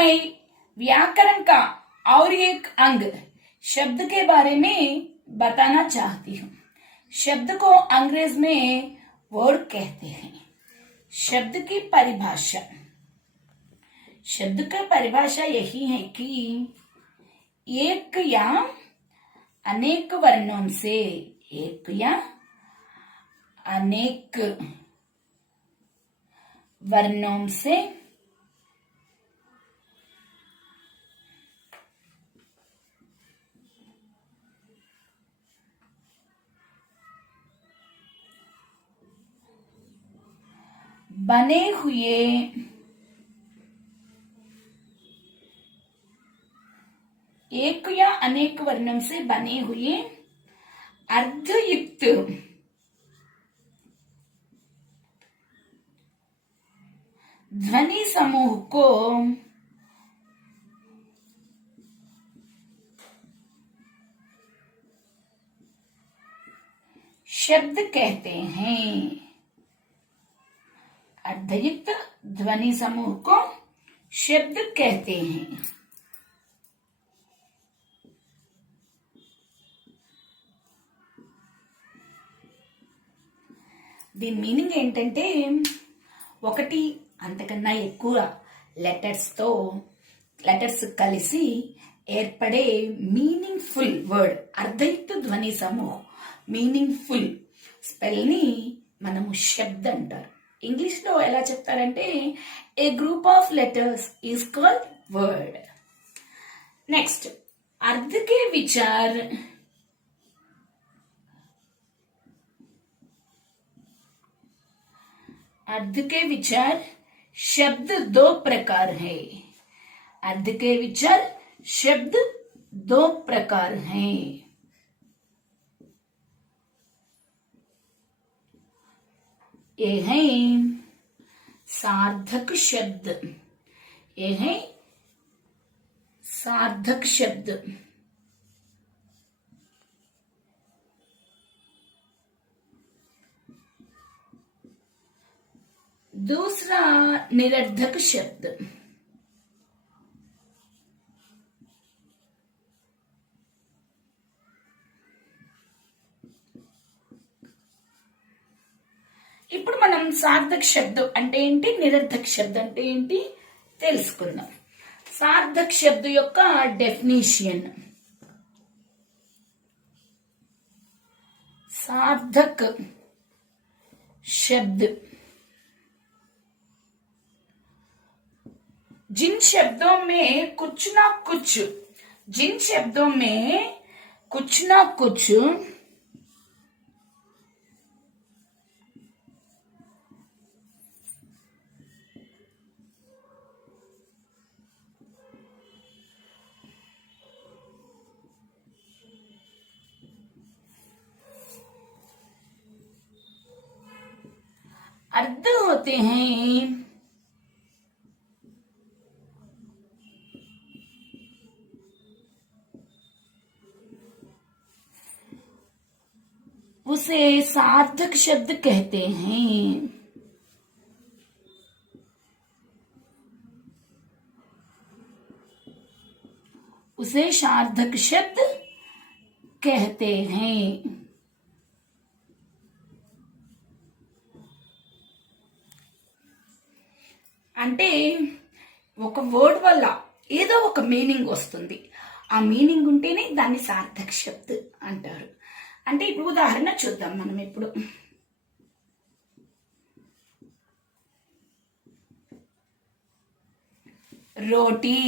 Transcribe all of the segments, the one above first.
मैं व्याकरण का और एक अंग शब्द के बारे में बताना चाहती हूँ। शब्द को अंग्रेज में वर्ड कहते हैं। शब्द की परिभाषा, शब्द की परिभाषा यही है कि एक या अनेक वर्णों से, एक या अनेक वर्णों से बने हुए एक या अनेक वर्णों से बने हुए अर्धयुक्त ध्वनि समूह को शब्द कहते हैं। अर्धयुक्त ध्वनि समूह को शब्द कहते हैं। దీని మీనింగ్ ఏంటంటే, ఒకటి అంతకన్నా ఎక్కువ లెటర్స్ కలిసి ఏర్పడే మీనింగ్ఫుల్ వర్డ్ అర్ధయుక్త ధ్వని సమూహం. మీనింగ్ఫుల్ స్పెల్ ని మనము శబ్ద అంటారు. ఇంగ్లీష్ లో ఎలా చెప్తారంటే, a group of letters is called word. Next, अर्ध के विचार अर्ध के विचार शब्द दो प्रकार है। अर्ध के विचार शब्द दो प्रकार हैं। ये हैं सार्थक शब्द, ये हैं सार्थक शब्द, दूसरा निरर्थक शब्द। ఇప్పుడు మనం సార్థక్ శబ్దం అంటే ఏంటి, నిరర్థక్ శబ్దం అంటే ఏంటి తెలుసుకుందాం. సార్థక్ శబ్ద యొక్క డెఫినిషన్. सार्थक शब्द जिन शब्दों में कुछ ना कुछ, जिन शब्दों में कुछ ना कुछ अर्थ होते हैं, उसे सार्थक शब्द कहते हैं. उसे सार्थक शब्द कहते हैं. అంటే ఒక వర్డ్ వల్ల ఏదో ఒక మీనింగ్ వస్తుంది. ఆ మీనింగ్ ఉంటేనే దాన్ని సార్థక్ శబ్ద్ అంటారు. అంటే ఇప్పుడు ఉదాహరణ చూద్దాం మనం. ఇప్పుడు రోటీ,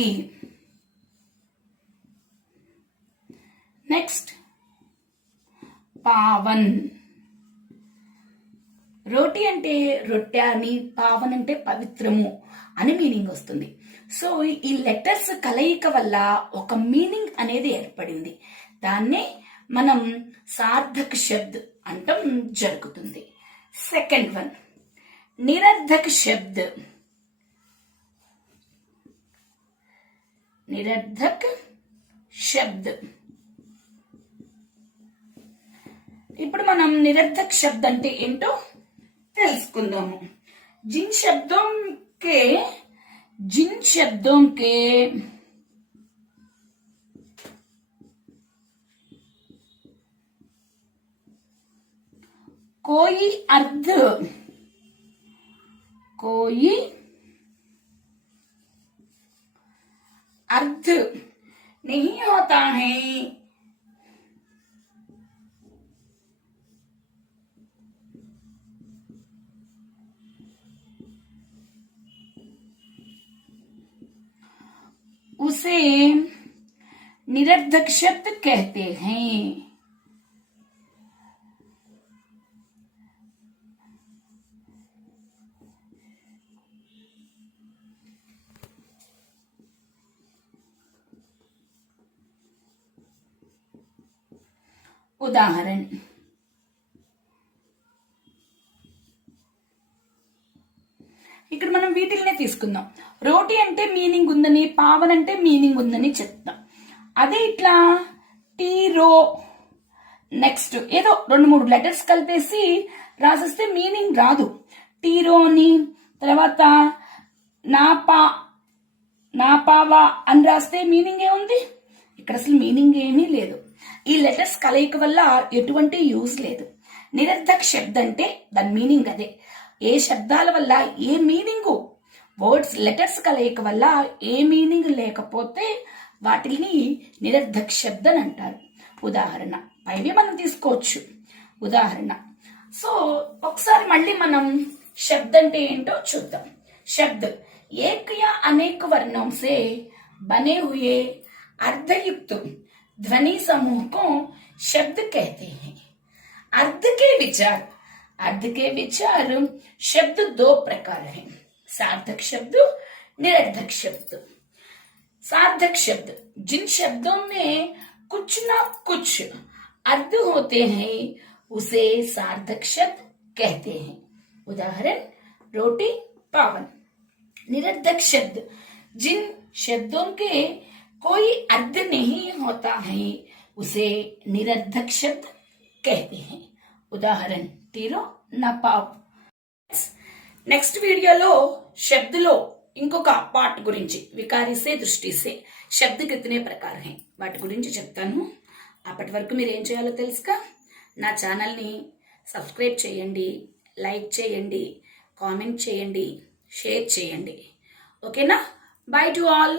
నెక్స్ట్ పావన్. రోటీ అంటే రొట్టె అని, పావన్ అంటే పవిత్రము అని మీనింగ్ వస్తుంది. సో ఈ లెటర్స్ కలయిక వల్ల ఒక మీనింగ్ అనేది ఏర్పడింది. దాన్నే మనం సార్థక్ శబ్ద్ అంటాం జరుగుతుంది. సెకండ్ వన్ నిరర్థక్ శబ్ద్. निरर्थक शब्द. ఇప్పుడు మనం నిరర్థక్ శబ్द అంటే ఏంటో తెలుసుకుందాము. जिन शब्दों के जिन शब्दों के कोई अर्थ नहीं होता है, उसे निरर्थक शब्द कहते हैं। ఉదాహరణ, ఇక్కడ మనం వీటిల్నే తీసుకుందాం. రోటీ అంటే మీనింగ్ ఉందని, పావన్ అంటే మీనింగ్ ఉందని చెప్తాం. అదే ఇట్లా టీ రో నెక్స్ట్ ఏదో 2-3 లెటర్స్ కలిపేసి రాసేస్తే మీనింగ్ రాదు. టీ రో అని తర్వాత నా పావా అని రాస్తే మీనింగ్ ఏముంది? ఇక్కడ అసలు మీనింగ్ ఏమీ లేదు. ఈ లెటర్స్ కలయిక వల్ల ఎటువంటి యూజ్ లేదు. నిరర్థక్ శబ్ద్ అంటే దాని మీనింగ్ అదే. ఏ శబ్దాల వల్ల ఏ మీనింగు, వర్డ్స్ లెటర్స్ కలయిక వల్ల ఏ మీనింగ్ లేకపోతే వాటిని నిరర్థక్ శబ్ద్ అని అంటారు. ఉదాహరణ పైవి మనం తీసుకోవచ్చు. ఉదాహరణ సో ఒకసారి మళ్ళీ మనం శబ్ద్ అంటే ఏంటో చూద్దాం. శబ్ద్ एक या अनेक वर्णों से बने हुए अर्धयुक्त ध्वनि समूह को शब्द कहते हैं. अर्ध के विचार शब्द 2 प्रकार हैं, सार्थक शब्द, निरर्थक शब्द. सार्थक शब्द जिन शब्दों में कुछ ना कुछ अर्थ होते हैं उसे सार्थक शब्द कहते हैं. उदाहरण रोटी, पावन. निरर्थक शब्द जिन शब्दों के कोई अर्थ नहीं होता है उसे निरर्थक शब्द कहते हैं. उदाहरण టీరో నా పాప్. నెక్స్ట్ వీడియోలో శబ్దలో ఇంకొక పార్ట్ గురించి వికారి సే దృష్టి సే శబ్ద కితనే ప్రకార హై వాటి గురించి చెప్తాను. అప్పటి వరకు మీరు ఏం చేయాలో తెలుసుగా, నా ఛానల్ని సబ్స్క్రైబ్ చేయండి, లైక్ చేయండి, కామెంట్ చేయండి, షేర్ చేయండి. ఓకేనా? By to all.